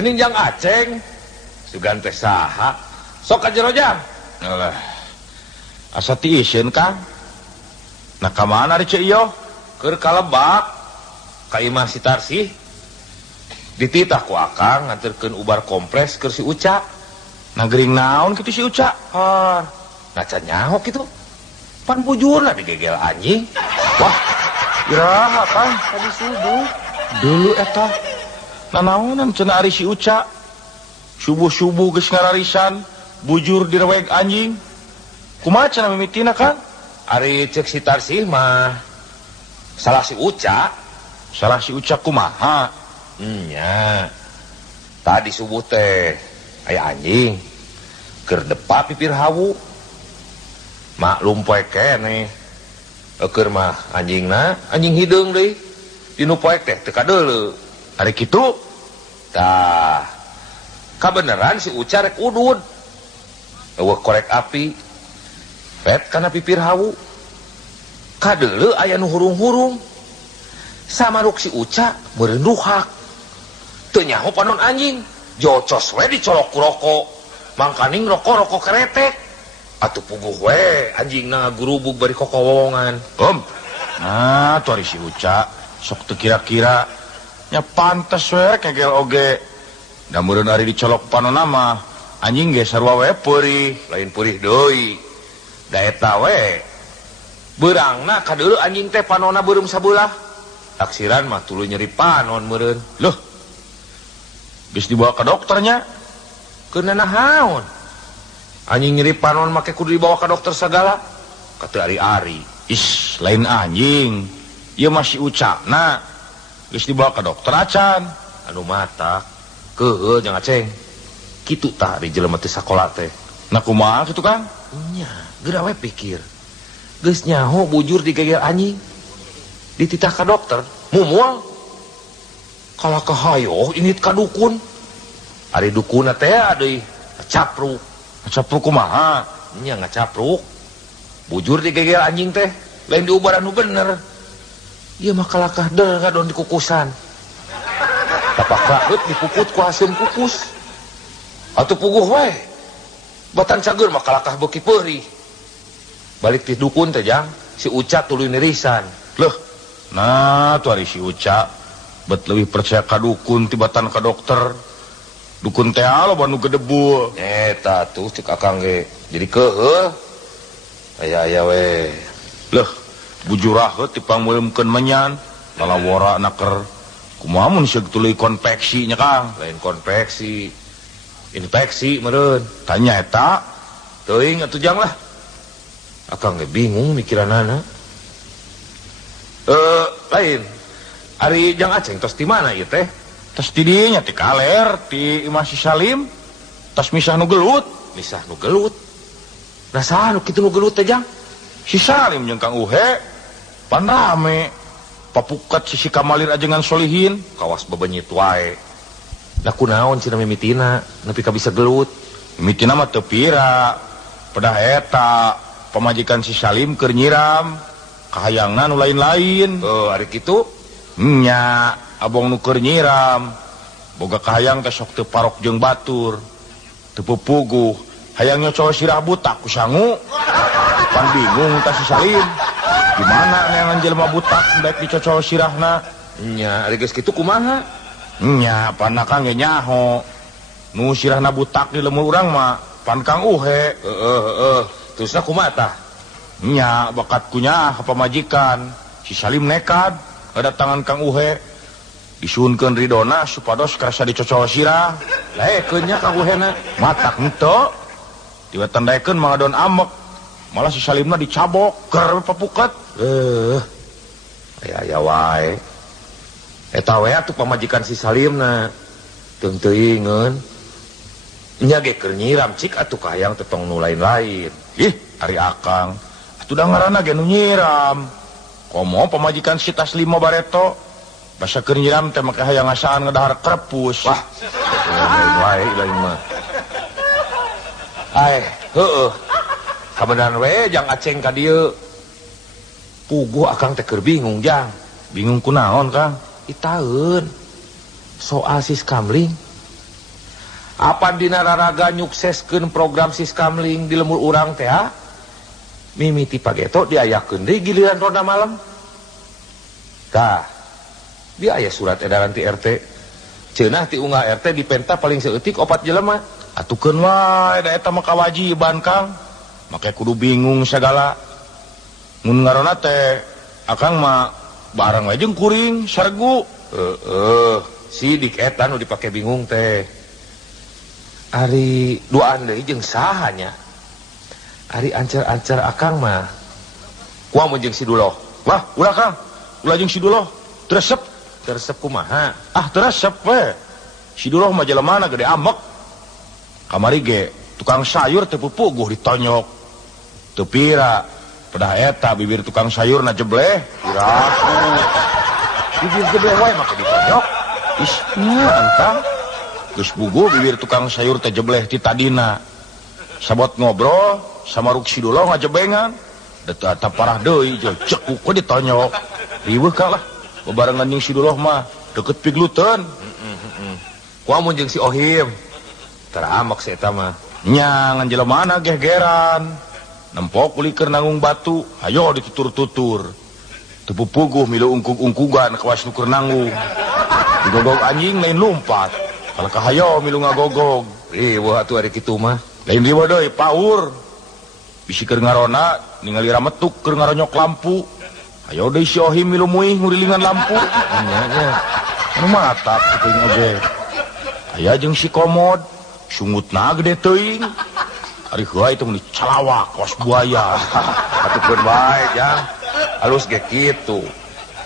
Gening jang aceng. Sugan teh saha. Sok ka jero jang. Alah. Asa ti isieun Kang. Nah ka mana ari ceu ieu? Keur ka Lebak. Ka imah si Tarsih. Dititah ku akang nganterkeun ubar kompres keur si Uca. Nagering naon kitu si Uca? Naca nyaho kitu. Pan bujurna digegel anjing. Wah, iraha Kang tadi subuh. Dulu eta nanaonan cenah ari si Uca. Subuh-subuh geus ngararisan bujur direweg anjing. Kumaha cenah mimitina Kang? Ari cek si Tarsih mah salah si Uca. Salah si Uca kumaha? Nya. Tadi subuh teh aya anjing keur depa pipir hawu. Maklum poek keneh. Keur mah anjingna anjing hideung deui. Dinu poek teh teu kadeuleu. Ari kitu? Tah. Kabeneran si Uca rek udud. Eueuh korek api. Pet kana pipir hawu. Kadeuleu aya nu hurung-hurung. Samaruk si Uca meureun duhak. Teu nyaho panon anjing. Jocos we dicolok ku rokok. Mangkaning rokok keretek. Atuh puguh we anjingna ngagurubug bari kokowongan. Nah tuh ari si Uca sok teu kira-kira nya pantes we kegel oge. Da meureun ari dicolok panonna mah anjing ge sarua we peurih, Lain purih deui. Da eta we. Beurangna kadeuleu anjing teh panonna beureum sabelah. Taksiran mah tuluy nyeri panon meureun. Loh. Geus dibawa ke dokternya? Keuna nahaon? Anjing nyeri panon make kudu dibawa ke dokter sagala. Kata ari-ari. Is, lain anjing. Ieu masih Ucana. Geus dibawa ke dokter acan. Anu mata. Keueuh jeung Aceng. Kitu tah di jelema teh sakola teh. Nah kumaha kitu Kang? Nya, geura we pikir. Geus nyaho bujur digegel anjing. Dititah ka dokter, mumual. Kala kahayo init ka dukun. Ari dukuna teh deui capruk. Capruk kumaha? Nya ngacapruk. Bujur digegel anjing teh, lain diubar anu bener. Ieu mah kalakah deung ngadon dikukusan. Tapak raeut dipuput ku haseum kukus. Atuh puguh we. Batan cager mah kalakah beuki peurih. Balik ti dukun teh jang, si Uca tuluy nirisan. Loh. Nah, tuh ari si Uca bet leuwih percaya ka dukun tibatan ka dokter. Dukun teh aloba nu gedebul. Eta tuh cek akang ge. Jadi keueuh. Aya we. Loh, bujur raheut dipangmeuleumkeun menyan. Lalawara naker kumaha mun seug tuluy konveksi nya Kang? Lain konveksi. Infeksi meureun. Tanya eta. Teuing atuh jang lah. Akang ge bingung mikiranana. Lain. Ari jang Aceng tos di mana ieu teh? Tos di dieu nya ti kaler ti Imah Si Salim. Tos misah nu gelut. Misah nu gelut. Nah saha nu kitu nu gelut teh jang? Si Salim jeung Kang Uhe pan rame. Papukat si Kamalir ajengan solihin. Kawas bebenyit wae. Lah kunaon cenah mimitina nepi ka bisa gelut? Mimitina mah teu pira. Pedah eta pamajikan si Salim keur nyiram. Kahayangna nu lain-lain. Ari kitu? Nya, abong nu keur nyiram. Boga kahayang teh sok teu parok jeung batur. Teu pupuguh. Hayangnya cowok sirah butak ku sangu. Pan bingung tah si Salim. Gimana neangan jelema butak baik dicocol sirahna? Nya, ari geus kitu kumaha? Nya, pan Kang ge nyaho. Nu sirahna butak di leumeul urang mah pan Kang Uhe. Terusna kumaha tah? Nya, bakat kunya ka pamajikan. Si Salim nekad ngadatangan Kang Uhe. Disuunkeun ridona supados karasa dicocol sirah. Laekeun nya Kang Uhena. Matak henteu. Tiba tandaekeun mangadon amek. Malah si Salimna dicabok keur papuket. Aya wae. Eta we atuh pamajikan si Salimna. Teung teuingeun. Nya ge keur nyiram cik atuh kahayang tetong nu lain-lain. Ih, ari akang. Atuh da ngaranna ge nu nyiram. Komo pamajikan si Taslima Bareto. Basa keur nyiram teh make hayang ngasaan ngadahar krepus. Wah, lain wae lain mah. Heueuh. Kabeneran we jang Aceng ka dieu. Puguh akang teh keur bingung jang. Bingung kunaon Kang? Itaeun. Soal si Kamling apa dina raraga nyukseskeun program Siskamling di lembur urang teh mimiti pageto diayakeun deui giliran ronda malam. Tah dia aya surat edaran ti RT ceunah ti unggah RT di penta paling seutik 4 jelema. Atukeun wae da eta mah kawajiban Kang, make kudu bingung segala. Mun ngaranna teh akang mah barang we jeung kuring saregu. Sidik eta nu dipake bingung teh. Ari duaan deui jeung saha nya? Ari ancer-ancer akang mah kumaha mun jeung si Duloh? Wah, ulah Kang. Ulah jeung si Duloh. Tresep kumaha? Tresep we. Si Duloh mah jelemana gede amek. Kamari ge tukang sayur teu pupuguh ditonyok. Teu pira. Pedah eta bibir tukang sayurna jebleh. Piraku. Bibir jebleh wae make ditonyok. Nya Kang. Geus bugu bibir tukang sayur teh jebleh ti tadina. Sabot ngobrol sama Ruk si Duloh ngajebengan. Da teu ata parah deui jekuk we ditonyok. Riweuh Kang lah. Bebarengan jeung si Duloh mah deket pigluteun. Kumaha mun jeung si Ohim? Taramak si eta mah. Nya ngan jelemana gegeran. Nempok uli keur nanggung batu, hayo ditutur-tutur. Teu pupuguh milu ungkug-ungkugan kawas nu keur nanggung. Digogog anjing lain lumpat. Kalau kahayo milu ngagogog. Riweuh atuh ari kitu mah. Lain riweuh deui paur. Bisi keur ngarona ningali rametuk keur ngaronyok lampu. Hayo deui si Ohim milu muih ngurilingan lampu. Nya. Anu matak teuing oge. Aya jeung si Komod, sungutna gede teuing. Ari heula itu mun calawak kawas buaya. Atukeun bae jang. Halus ge kitu.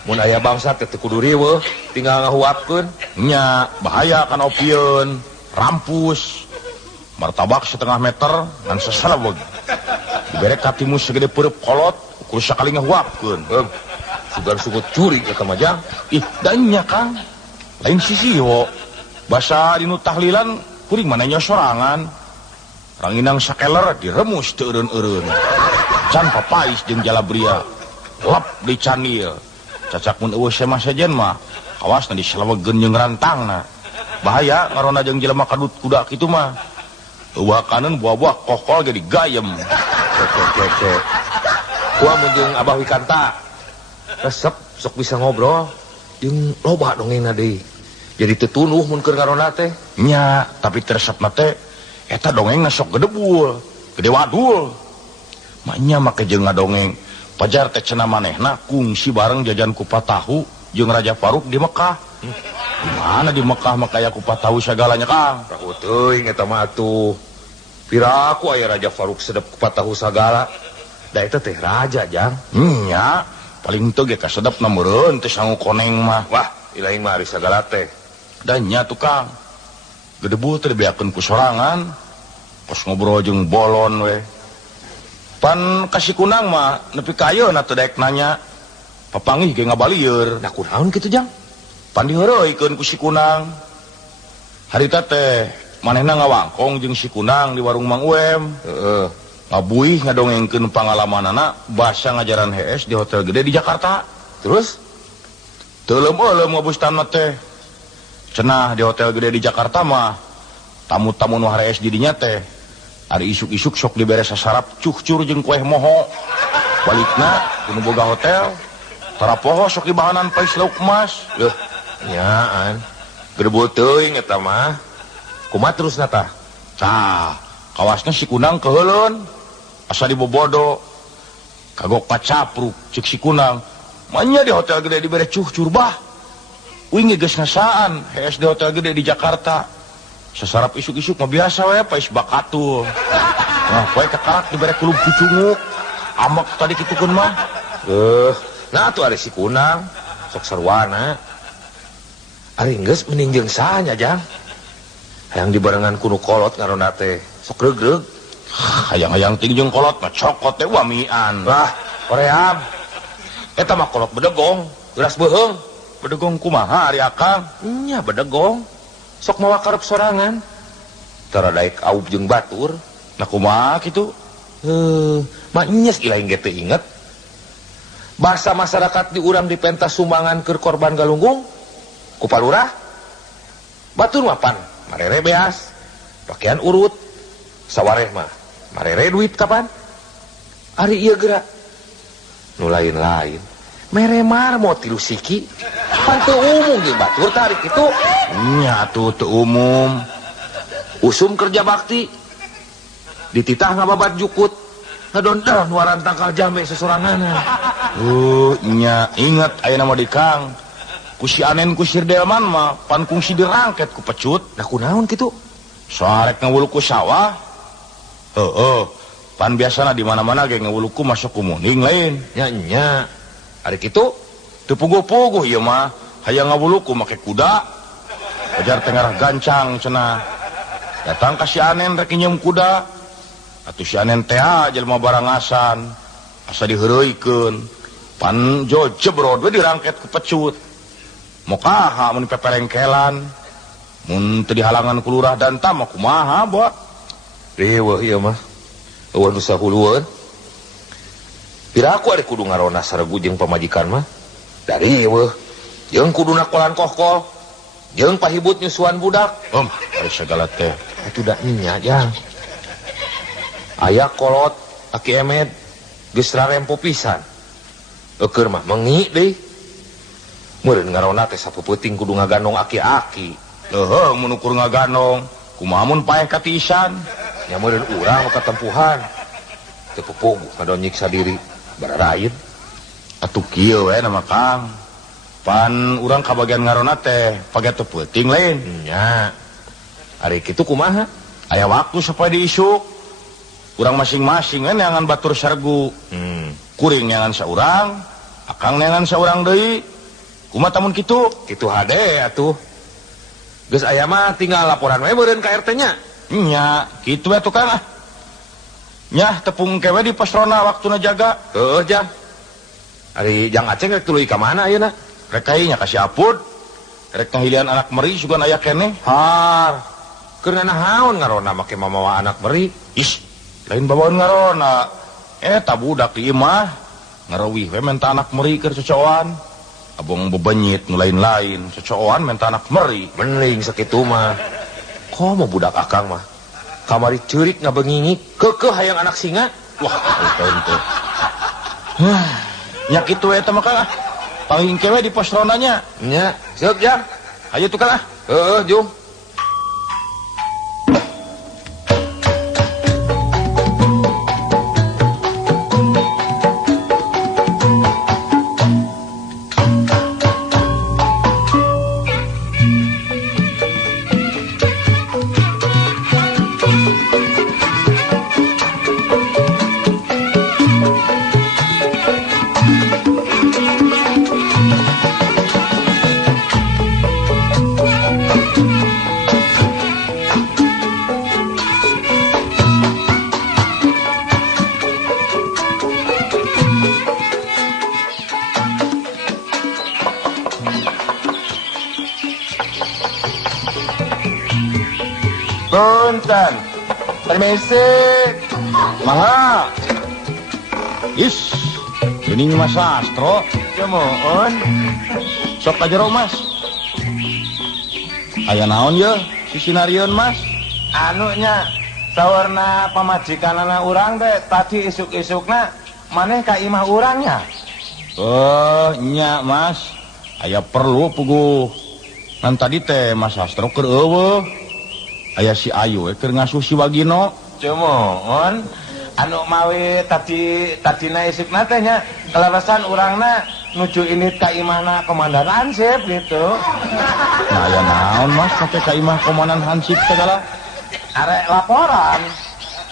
Mun aya bangsa teh teu kudu riweuh, tinggal ngahuapkeun. Nya, bahaya kan opieun, rampus. Martabak 1/2 meter ngan seseleweg. Dibere ka timus segede peureup kolot, ukur sakali ngahuapkeun. Sugan sungut curi eta mah jang. Ih, dan nya Kang. Lain sisiho. Basa dinu tahlilan kuring manehnya sorangan. Ranginang sakeler diremus teu eureun-eureun. Can papais jeung jalabria. Lep di canil. Cacak mun eueuh semah sejen mah awasna diselewegeun jeung rantangna. Bahaya ngarona jeung jelema kadut kuda kitu mah. Eueuh kaneun buah-buah kokol ge digayem. Cek. Kumaha mun jeung Abah Wikanta? Resep sok bisa ngobrol jeung loba dongengna deui. Jadi teu tunuh mun keur ngarona teh. Nya, tapi resepna teh eta dongengna sok gedebul, gede wadul. Maknya make jeung ngadongeng pajar teh cenah manehna kungsi bareng jajan kupat tahu jeung Raja Faruk di Mekah. Di mana di Mekah mah kaya kupat tahu sagalanya Kang? Tahu teuing eta mah atuh. Piraku aya Raja Faruk sedep kupat tahu sagala. Da eta teh raja jang. Nya, paling teu ge kasedepna meureun teh sangu koneng mah. Wah, ilaing mah ari sagala teh. Da nya tuh Kang. Gedebul teh dibeakeun ku sorangan. Pas ngobrol jeung bolon we. Pan kasih kunang mah nepi ka ayeuna teu daek nanya. Papanggih ge ngabalieur. Da kunaon kitu jang? Pan diheureuykeun ku si Kunang. Harita teh manehna ngawangkong jeung si Kunang di warung Mang Uem. Heeh. Ngabuih ngadongengkeun pangalamanana basa ngajaran HS di hotel gede di Jakarta. Terus Teu leum-leum ngabustan mah teh. Cenah di hotel gede di Jakarta mah tamu-tamu nu HS di dinya teh ari isuk-isuk sok dibere sasarap cuhcur jeung kueh moho. Balikna dinu boga hotel tarapoho sok dibahanan pais lauk emas. Leuh, nyaan. Gedebul teuing eta mah. Kumaha terusna tah? Tah, kawasna si Kunang keheuleun. Asa dibobodo. Kagok pacapruk ceuk si Kunang. Manya di hotel gede dibere cuhcur bah. Uing geus ngasaan HS di hotel gede di Jakarta. Sasarap isuk-isuk mah biasa we pais bakatul. Nah, poe kakarak dibere kulub cucunguk. Amek tadi kitukeun mah. Nah atuh ari si Kunang sok sarwana. Ari geus mending jeung saha nya jang? Hayang dibarengan kuno kolot ngarona teh sok regreg. Hayang-hayang ting jeung kolot mah cokot teh wamian. Wah, koream. Eta mah kolot bedegong, gelas beuheung. Bedegong kumaha ari Akang? Nya bedegong. Sok mawa karep sorangan. Tara daek aub jeung batur. Nah kumaha kitu? Mah nyes ilaing ge teu inget. Basa masyarakat di urang di pentas sumbangan keur korban galunggung ku palurah. Batur mapan marere beas. pakaian urut sawareh mah marere duit kapan ari ieu geura nu lain-lain mere marmot tilu siki pan teu umum ge batur tarik kitu nya atuh teu umum usum kerja bakti dititah ngababat jukut ngadondel nuaran tangkal jame sesoranganna nya inget aya nama di Kang ku si Anen ku si Delman mah pan kungsi dirangket ku pecut nah kunaon kitu soarek ngawulu ku sawah pan biasana di mana-mana ge ngawulu ku masuk ku muning lain nya ari kitu teu puguh-puguh ieu mah hayang ngawulu ku make kuda ajar tengarah gancang cenah datang ka si Anen rek nyeum kuda atuh si Anen teh jelema barangasan asa diheureuykeun pan jebrod we dirangket ku pecut mau kaha mun peperengkelan mun teu dihalangan ku lurah dan tam kumaha bot riweuh ieu mah eueuh nu sahulueun piraku ari kudu ngarona saregu jeung pamajikan mah dari riweuh jeung kuduna kolan kohkol jeung pahibut nyusuan budak ari segala teh itu da nya jang aya kolot aki emet geus rarempo pisan eukeur mah mengi deui meureun ngarona teh sapeuting kudu ngagandong aki-aki heuh mun ukur ngagandong kumaha mun paeh katisan nya meureun urang nu katempuhan teu pupuguh ngadon nyiksa diri bararain atuh kieu we nama Kang pan urang kabagian ngarona teh page teu peuting lain nya ari kitu kumaha aya waktu sapoe diisuk urang masing-masing we neangan batur saregu kuring neangan saurang akang neangan saurang deui kumaha tamun kitu kitu hade atuh geus aya mah tinggal laporan we meureun ka RT nya nya kitu we tukang nyah tepung kewe di posrona waktuna jaga heuh jang ari jang Aceng rek tuluy ka mana ayeuna rek nya kasih apud rek ngahilian anak meri sugan aya keneh har keur naon ngarona make mamawa anak meri is lain bawaon ngarona eta budak di imah ngarawih we menta anak meri keur cocoan abong bebenyit nu lain-lain cocoan menta anak meri mending sakitu mah komo budak akang mah kamari ceurik ngabengingik keukeuh hayang anak singa wah ente nya kitu eta mah Kang paling kewe di posronanya nya siap jang ayo tukang heuh jung Punten, permisi, maha, is, ini Mas Astro, ya mohon, sok aja Mas, aya naon ya, si Sinarion Mas, anunya, sawarna pamajikan anak urang deh, tadi isuk-isukna, maneh ka imah urangnya, nya Mas, aya perlu puguh, nan tadi teh Mas Astro keur eueuh. Aya si Ayu keur ngasuh si Wagino. Cumohon anu mawi tadina isukna teh nya keleresan urangna nuju init ka imahna komandan Hansip gitu. Nah aya naon Mas sampai ka imah komandan Hansip segala? Arek laporan.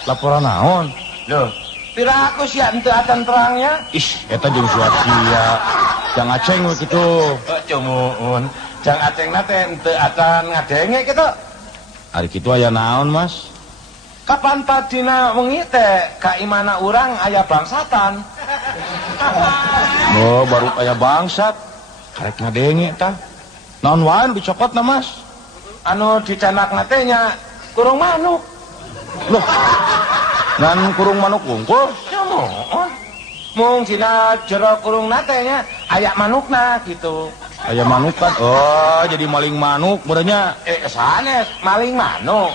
Laporan naon? Loh, piraku sia henteu atan terangnya. Ih, eta jeung sia jang Aceng we kitu. Cumohon, jang Acengna teh henteu atan ngadenge kitu. Ari kitu aya naon Mas? Kapan tadina wengi teh ka imahna urang aya bangsatan. Oh, baru aya bangsat. Karek ngadenge tah. Naon wae dicokotna Mas? Anu dicanakna teh nya kurung manuk. Loh. Ngan kurung manuk wungkul? Ya mohon. Mung cina jero kurungna teh nya aya manukna gitu. Aya manuk kan? Oh, jadi maling manuk berenya. Sanes maling manuk.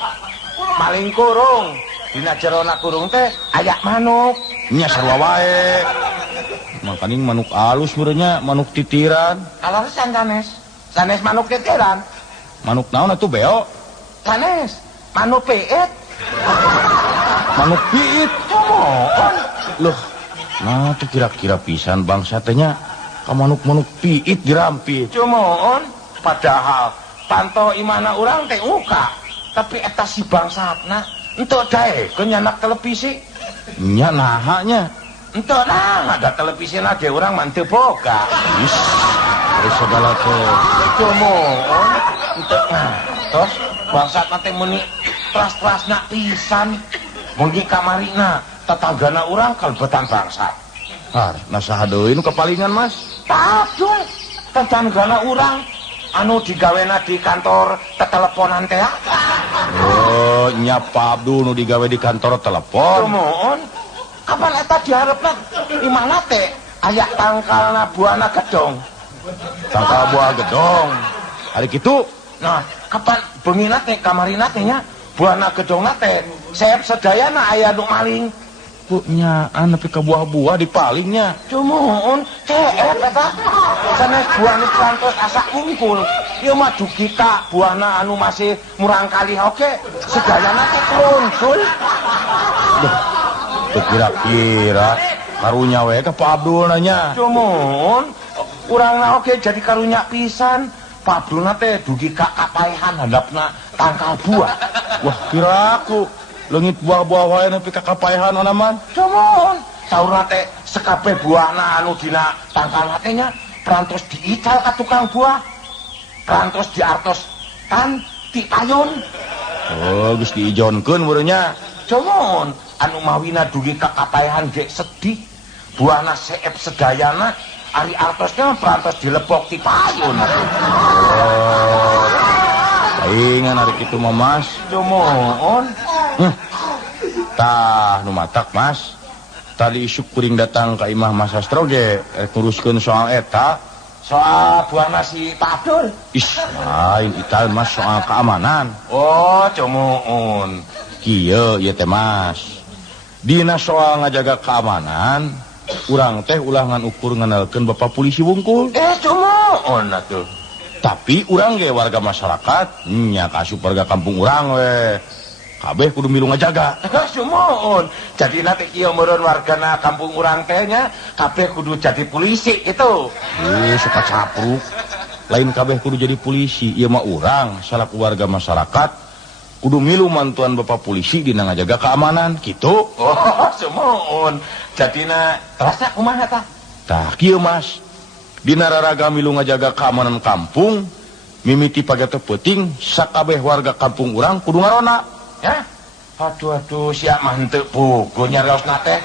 maling kurung. Dina jerona kurung teh aya manuk. Nya sarua wae. Makaning manuk alus meureunnya, manuk titiran. Alasan sanes manuk titiran. Manuk naon atuh beo? Sanes manuk piit. Manuk piit. Mohon. Loh, nah tuh kira-kira pisan bangsa teh nya ka manuk-manuk piit dirampit. Cumoon padahal panto imana urang teh uka. Tapi eta si bangsatna entuk daekeun nyanak televisi. Nya nahanya. Entuk nah ada televisi na ge urang mah teu boga. Is, dari segala teh. Cumoon entuk nah. Terus bangsatna teh meuni teras-terasna pisan. Mungkin kamarina tetanggana urang kalbetan bangsat. Ah, nasaha deui nu kapalingan Mas? Padahal tetanggana urang anu digawena di kantor teteleponan teh. Oh, nya Pak Abdul nu digawe di kantor telepon. Mohon kapan eta diharepna imana teh aya tangkalna buana gedong. Tangkal buah gedong. Hari kitu. Nah, kapan bengina teh kamarina teh nya buana gedongna teh sayap sedayana aya nu maling. Nya nepi ka buah-buah dipalingnya. Cumun ceep eta sanes buana kantos asa kungkul. Ieu mah dugi ka buana anu masih murang kali oge sedayana teh kluncul. Teu kira-kira karunya we ka Pak Abdul nanya. Cumun urangna oge jadi karunya pisan. Pak Abdul teh dugi ka kapaehan handapna tangkal buah. Wah, kira aku leungit buah-buah wae nepi ka kapaehan onaman. Cumun saurna teh sakabeh buahna anu dina tangkalna teh nya perantos diical ka tukang buah. Perantos diartos kan ti payun. Oh, geus diijonkeun meureunnya. Cumun anu mawina dugi ka kapaehan ge sedih. Buahna seep sedayana ari artosnya perantos dilebok ti payun atuh. Oh. Saingan hari kitu mah Mas. Cumun Tah nu matak Mas. Tadi isuk kuring datang ka imah Mas Sastro ge nguruskeun soal eta. Soal buahna si Pak Abdul. Is, lain ital Mas soal keamanan. Oh, cumun. Kieu ieu teh Mas. Dina soal ngajaga keamanan, urang teh ulangan ukur nganalkeun Bapak polisi wungkul. Cumun atuh. Tapi urang ge warga masyarakat, nya kasup warga kampung urang we. Kabeh kudu milu ngajaga. Cumun. Jadi nanti kieu meureun wargana kampung urang teh nya kabeh kudu jadi polisi gitu. Suka capruk. Lain kabeh kudu jadi polisi, ieu mah urang salaku warga masyarakat kudu milu mantuan Bapak polisi dina ngajaga keamanan kitu. Oh, cumun. Jadina terasa kumaha tah? Tah kieu Mas. Dina raraga milu ngajaga keamanan kampung, mimiti pagete peuting sakabeh warga kampung urang kudu ngarona. Ya. Aduh siap mah henteu pugu nyariosna teh.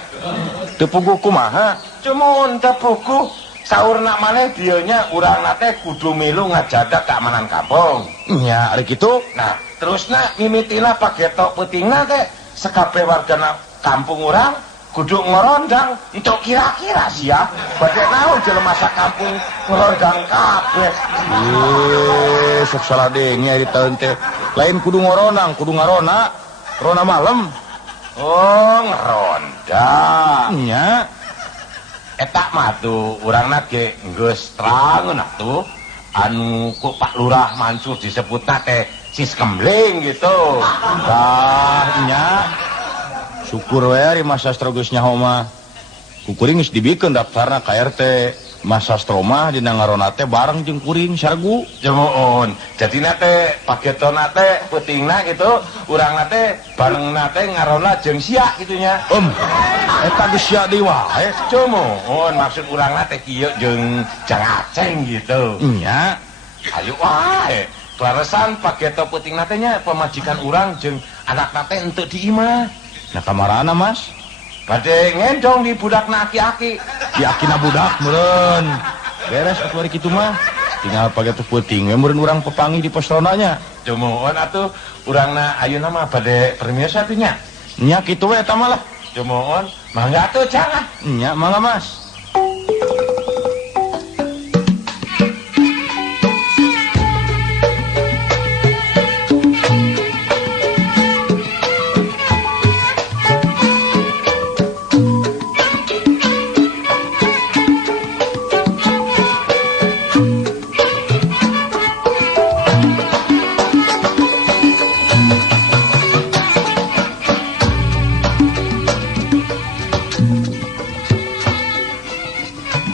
Teu puguh kumaha? Cumun teu pugu saurna maneh dieu nya urangna teh kudu milu ngajaga keamanan kampung. Nya ari kitu. Nah, terusna mimitina pagetok peutingna teh sakabeh wargana kampung urang kudu ngorondang untuk kira-kira sia bade naon jelema sakampung ngorondang kabeh. Sok salah denge di taun teh. Lain kudu ngorondang, kudu ngarona. Rona malam. Oh, ngeronda. Nya Eta mah tuh urangna ge geus terang atuh anu ku Pak Lurah Mansur disebutna teh sis kembling gitu. Tah nya syukur we ari Mas Sastro geus nyaho mah. Kukuring geus dibikeun daftarna ka RT. Mas Sastro mah dina ngarona teh bareng jeung kuring sargu. Jemuun. Jadina teh pagetona teh peutingna gitu, urangna teh barengna teh ngarona jeung sia gitunya. Eta geus sia deui wae. Jemuun maksud urangna teh kieu jeung Jang Aceng gitu. Nya Ayo wae. Klaresan pageto peutingna teh nya pamajikan urang jeung anakna teh henteu diimah. nah kamarana Mas? Bade ngendong di budakna aki-aki. Di akina budak meureun. Beres atuh ari kitu mah. Tinggal pake teu peuting we meureun urang pepanggih di pos ronanya. Jemuun atuh urangna ayeuna mah bade permisa teh nya. Nya kitu we eta mah lah. Jemuun, mangga atuh jangan. Nya mangga Mas.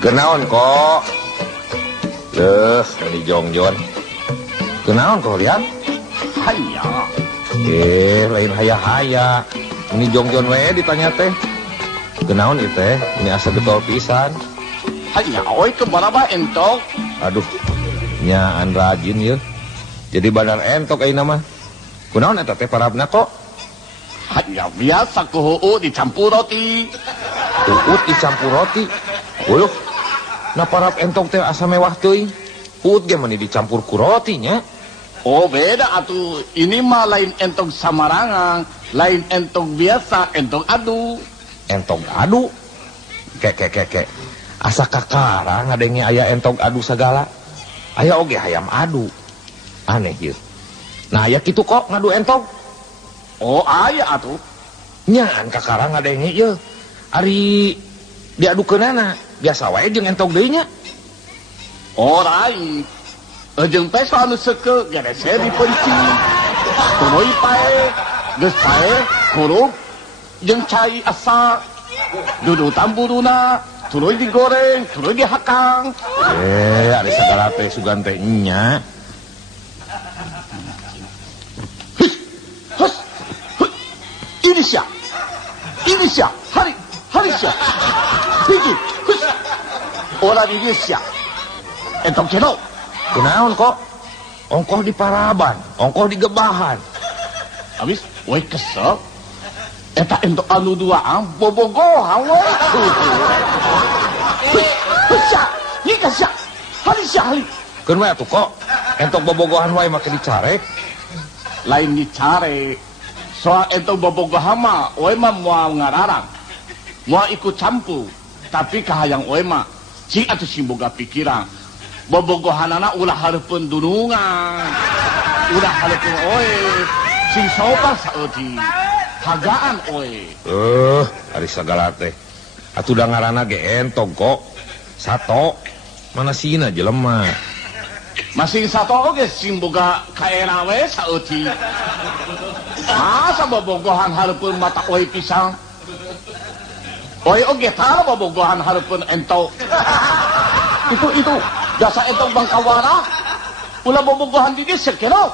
Kenaon kok? Ini jongjon. Kenaon kok lihat? Hanya. Lain haya-haya. Ini jongjon we ditanya teh. Kenaon ieu teh? Ini asa getol pisan. Hanya oi kemana ba entok? Aduh, nyaan rajin ya. Jadi badan entok ayeuna mah. Kunaon eta teh parabna kok? Hanya biasa ku dicampur roti. Uut dicampur roti. Wuluh. Na parab entok teh asa mewah teuing. Uut ge mani dicampur ku roti nya. Oh beda atuh. Ini mah lain entok samarangan, lain entok biasa, entok adu. Entok adu. Kek. Asa kakara ngadenge aya entok adu segala. Aya oge hayam adu. Aneh ieu. Nah aya kitu kok ngadu entok. Oh aya atuh. Nyaan kakara ngadenge ieu. Ari diadukeunana biasa wae jeung entok deui nya. Oh lain. Jeung peso anu seukeul gerese dipencing. Tuluy pae, geus pae kurup jeung cai asa. Dudu tamburuna, tuluy digoreng, tuluy dihakang. Ari sagala teh sugan teh nya. Ini sia, hari sia. Pigi, ora di sia. Entok ceno. Kunaon kok? Ongkoh di paraban, ongkoh di gebahan. Habis, we kesel. Eta entok anu duaan, bobogohan we. Sia, nika sia. Hari sia hari. Keun we atuh kok? Entok bobogohan wae make dicarek. Lain dicarek. Soal entok bobogohan mah, we mah moal ngararang. Moal ikut campur. Tapi kahayang we mah, cing atuh sing boga pikiran. Bobogohanana ulah hareupeun dunungan. Ulah hareupeun oe. Sing soba saeuti. Hagaan oe. Ari sagala teh. Atuh da ngaranna ge entok kok. Sato. Mana sina jelema? Masing sato oge sing boga kaera we saeuti. Masa bobogohan hareupeun mata oe pisang? Oe oge tara bobogohan hareupeun entok. Itu jasa entok bangkawara. Ulah bobogohan di geus kenao.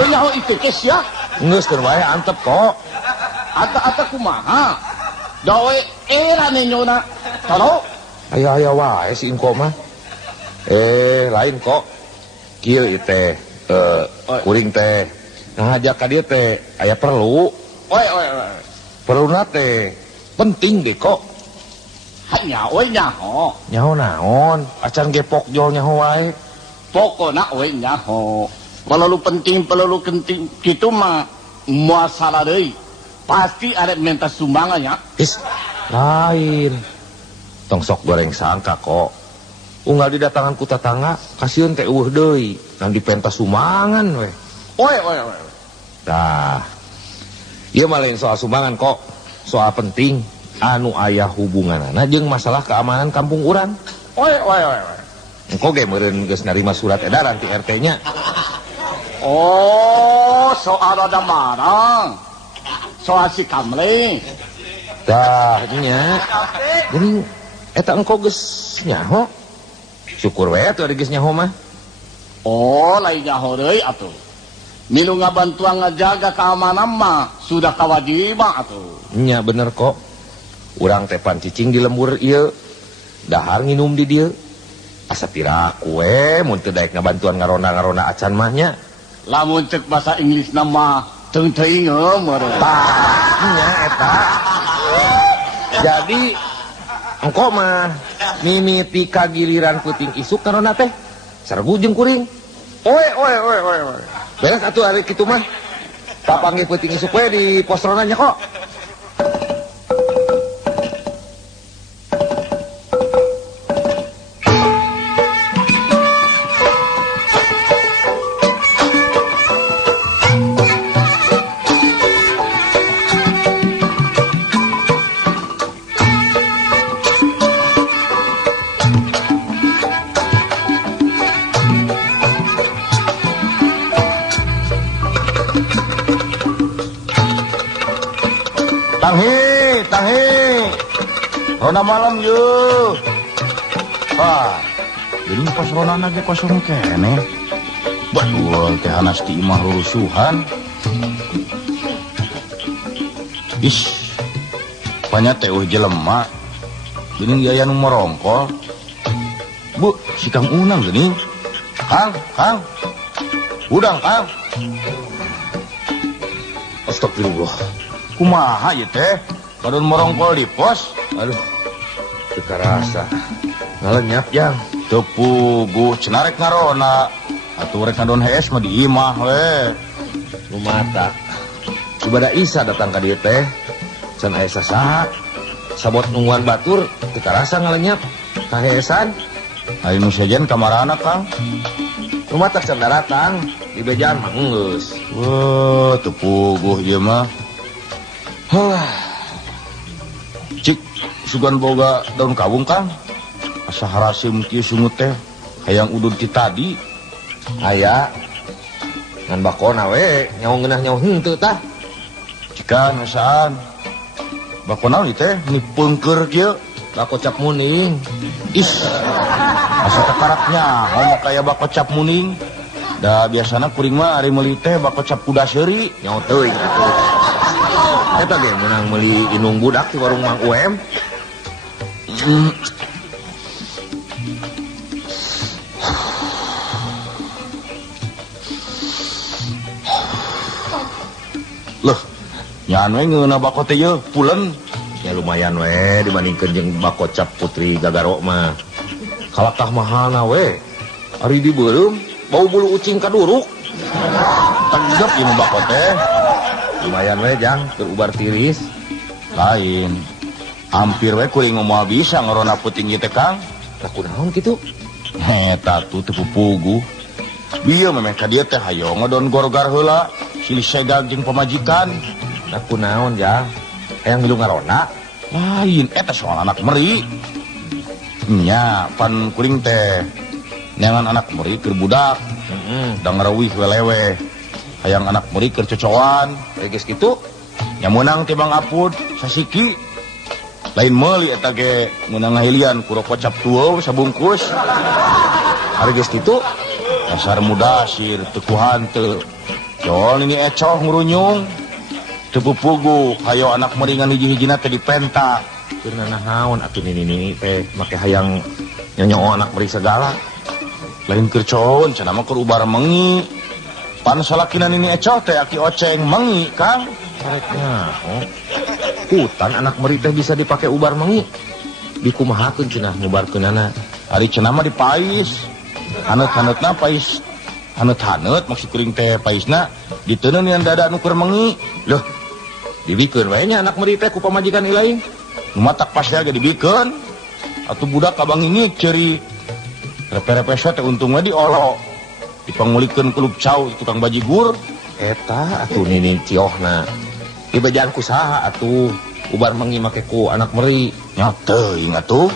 Kenyaho itu kes ya? Geus keur wae antep kok. Ata kumaha? Dawe era nenyona. Taro? Aya wae si engko mah. Lain kok. Kieu ieu teh kuring teh ngajak ka dieu teh aya perlu. Oe. Perluna teh penting ge kok. Hanya oe nyaho. Nyaho naon? Acan ge pokjol nyaho wae. Pokona oe nyaho. Kalau penting kitu mah moal salah deui. Pasti ada minta sumbangannya. Lain. Tong sok goreng sangka kok. Unggal didatangan ku tatangga, kasieun teh eueuh deui, ngan dipenta sumbangan we. Oe. Tah. Ieu mah lain soal sumbangan kok, soal penting anu aya hubunganana jeung masalah keamanan kampung urang. Oe. Engko ge meureun geus narima surat edaran ti RT nya. Oh, soal ada marang. Soal si Kamling. Tah nya. Geuning eta engko geus nyaho. Syukur we atuh ari geus nyaho mah. Oh, lain nyaho deui atuh. Milu ngabantuan ngajaga keamanan mah sudah kewajiban atuh. Nya bener kok. Urang teh pan cicing di lembur ieu. Dahar nginum di dieu. Asa piraku we mun teu daek ngabantuan ngaronda-ngaronda acan mah nya. Lamun cek bahasa Inggris nama teuing meureun. Nya eta. Jadi engko mah mimiti kagiliran puting isuk karona teh saregu jeung kuring. Oe. Beres atuh ari kitu mah. Papanggih puting isuk we di postrona nya kok. Rona malam yeuh. Wah, jadi pas rona lagi kosong kene. Betul teh hanas ti imah rusuhan. Is, panya teh jelema. Geuning aya nu merongkol. Bu, si Kang Unang geuning. Kang. Udang, Kang. Astagfirullah. Kumaha ieu teh? Kadon merongkol di pos. Aduh, teu karasa. Ngalenyap Jang. Teu puguh cenah rek ngarona. Atuh rek ngadon hees mah di imah we. Lumata. Ibadah Isa datang ka dieu teh. Can aya sasaha. Sabot nungguan batur teu karasa ngalenyap. Kaheesan. Ari nu sejen kamarana, Kang. Lumata can datang. Di bejaan mah geus. Wah, teu puguh ieu mah. Cik, sugan boga daun kawung, Kang. Asa harasim kieu sungut teh hayang udud ti tadi. Aya. Ngan bakona we, nyawa ngeunah nyawa henteu tah. Cikan asaan. Bakona ieu teh ni peungkeur kieu. Bako cap muning. Is. Asa tekaraknya ngomong kaya bako cap muning. Da biasana kuring mah ari meuli teh bako cap kuda seuri. Nyawa teuing atuh. Eta ge meunang meuli inung budak di warung Mang UM. Loh, nyaan we ngeuna bako teh yeuh pulen. Ya lumayan we dibandingkeun jeung bako cap Putri Gagaro mah. Kalakah mahana we. Ari dibeureum bau bulu ucing kaduruk. Tegep ieu bako teh. Lumayan we Jang, terubar tiris. Lain. Hampir we kuring moal bisa ngerona puting ieu teh, Kang. Lah kunaon kitu? Eta tuh teu puguh. Bieu memeh ka dieu teh hayo ngadon gorgar heula, silih sedag jeung pamajikan. Lah kunaon Jang? Hayang milu ngarona? Lain eta soal anak meri. Nya pan kuring teh neangan anak meri keur budak. Da ngareuwih welewe. Hayang anak meri keur cocoan. Geus kitu? Nya meunang ti Bang Apud sasiki. Lain meuli eta ge meunang ngahilian ku rokok cap tueuh sabungkus. Ari geus kitu? Dasar mudasir teu ku hanteu. Soal ini ecoh ngurunyung. Teu puguh hayo anak meringan hiji-hijina teh dipentak. Keur naon atuh nini teh make hayang nyonyo anak meri segala. Lain keur coon cenah mah keur ubar mengi. Pan salakina nini ecoh teh aki oceng mengi, Kang. Kareknya, hutan anak meri teh bisa dipake ubar mengi. Dikumahakeun cenah ngubarkeunana. Ari cenah mah dipais. Haneut-haneutna pais. Haneut-haneut maksud kuring teh paisna diteuneun yang dada nu keur mengi. Loh, dibikeun wae nya anak meri teh ku pamajikan ilaing. Nu matak pasnya ge dibikeun. Atuh budak kabang ini ceuri repe-repe teh untung we diolo. Dipangulikeun ku lupcau tukang bajigur. Eta atuh nini ciohna. Di bejaan ku saha atuh ubar mengi make ku anak meri. Nya teuing atuh.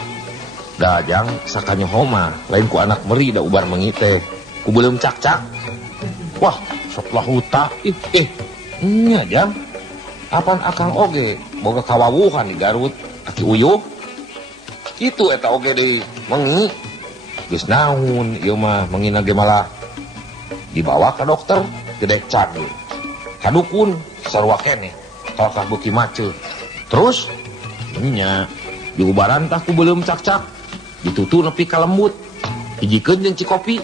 Da Jang sakanyoho mah lain ku anak meri da ubar mengi teh. Ku beuleum cak-cak. Wah, sok lahuta. Nya Jang. Apan akang oge boga kawawuhan di Garut aki uyuh. Kitu eta oge di mengi. Geus naon ieu mah mengina ge malah dibawa ke dokter gede canggih. Kadukun sarua keneh kalakah beuki maceu. Terus nya diubaran tah ku beuleum cak-cak. Ditutu nepi ka lembut. Hijikeun jeung cikopi.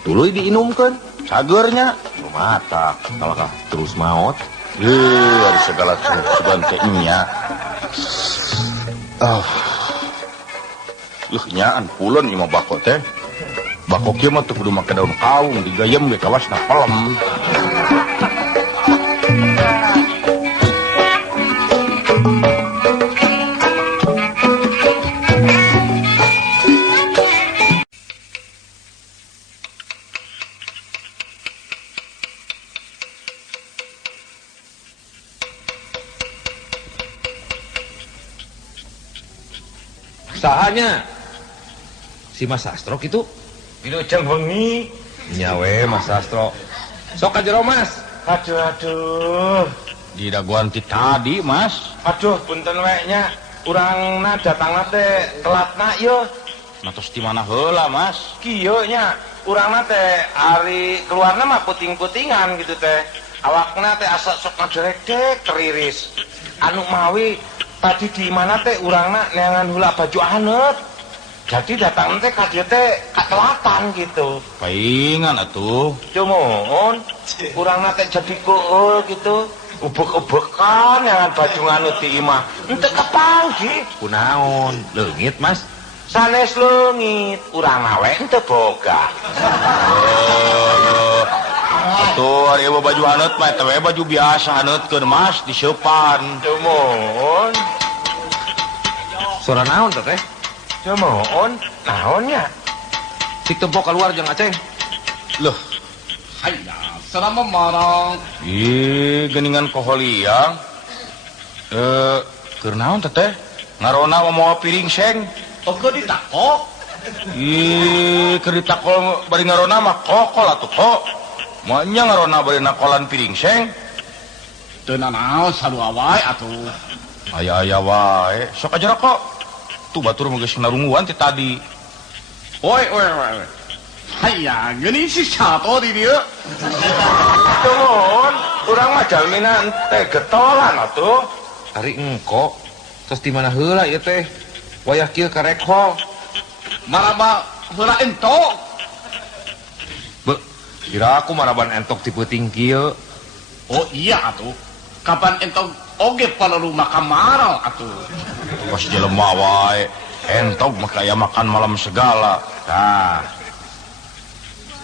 Tuluy diinumkeun. cagernya. Mata kalakah terus maot. Ada segala sugan teh nya. Leuh nyaan puleun ieu mah bako teh. Bako kieu mah teu kudu make daun kawung, digayem ge kawasna pelem. Sahanya si Mas Sastro gitu. Dinu jeung bengi. Nyawe Mas Sastro. Sok ka jero Mas. Aduh. Di daguan ti tadi, Mas. Aduh, punten we nya. urangna datangna teh telatna yo. Nah terus di mana heula Mas? Kieu nya urangna teh ari keluarna mah puting-putingan gitu teh. Awakna teh asa sok ngajerek teriris. Anu mawi tadi di mana teh urangna neangan heula baju aneut. Jadi datang teh ka dieu teh katelatan gitu. Paingan atuh. Cumun urangna teh jadi keul gitu. Ubek-ubekan neangan baju nganut di imah. Henteu kapanggi. Kunaon? Leungit Mas. Sanes leungit, urang we henteu boga. Atuh ari baju haneut mah teh baju biasa haneutkeun Mas diseupan. Cumun, Sora naon teh? cumun, naonnya? Cik tempo keluar jeung Aceng. Loh, Hayya, selama marang. geningan koholiang. Keur naon teh? Ngarona mau piring seng. Oke ditakok. Keur ditakol bari ngarona mah kokol atuh kok. Moanya ngarona bari nakolan piring seng. Teu nanaon sarua wae atuh. Aya wae. Sok aja kok. Tuh batur mah geus narunguan ti tadi. Oi. Hayya, geuning si sato di dieu. Cumun, urang mah jalmina teh getolan atuh. Ari engko. Terus di mana heula ieu teh? Wayah kieu karek hol. Maraba heula entok. Be, kira aku maraban entok ti peuting kieu. Oh iya atuh. Kapan entok oge palelu makan marau atuh. Pas jelema wae. Entok mah kaya makan malam segala. Tah.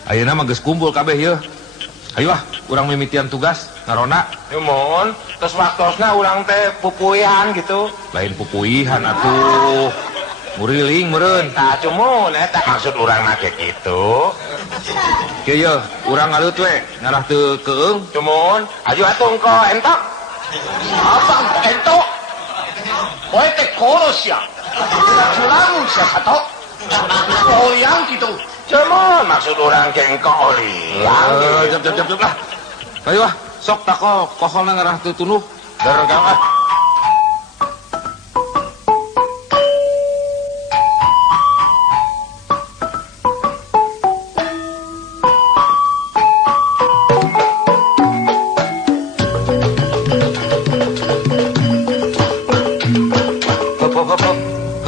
Ayeuna mah geus kumpul kabeh yeuh. Hayu ah, urang mimitian tugas ngarona. Cumun, terus waktosna urang teh pupuihan gitu. Lain pupuihan atuh. Muriling meureun. Tah cumun, eta maksud urang na ge kitu. Kieu yeuh, urang ngalut we, ngarah teu keung. Cumun, aju atuh engko entok. Apa entok? Poe teh kolos ya. Julamun sia sato. Oliang kitu. Cumun, maksud urang ge engko oliang. Jep lah. Hayu ah, sok tako koholna ngarah teu tunuh. Daregang ah.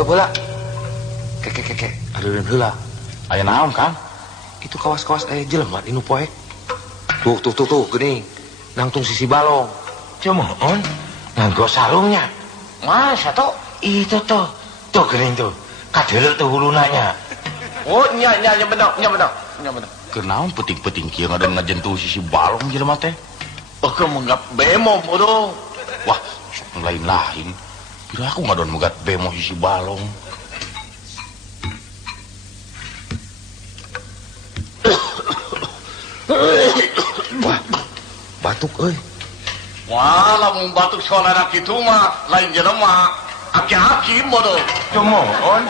Heula. Kek. Adeureun heula. Aya naon Kang? Itu kawas-kawas aya jelema inu poek. Tuh, geuning. Nangtung sisi balong. Cumun, nganggo sarungnya. Masa to? Itu tuh geuning tuh. Kadeleu tuh hulunanya. Oh nya bener. Keur naon peuting-peuting kieu ngadan ngajentuh sisi balong jelema teh? Oke menggap bemo bodoh. Wah, sok lain-lain. Kira aku ngadon megat bemo sisi balong. Wah, batuk euy. Wah, lamun batuk saudara kitu mah lain jelema. Aki-aki bodoh. Cumun,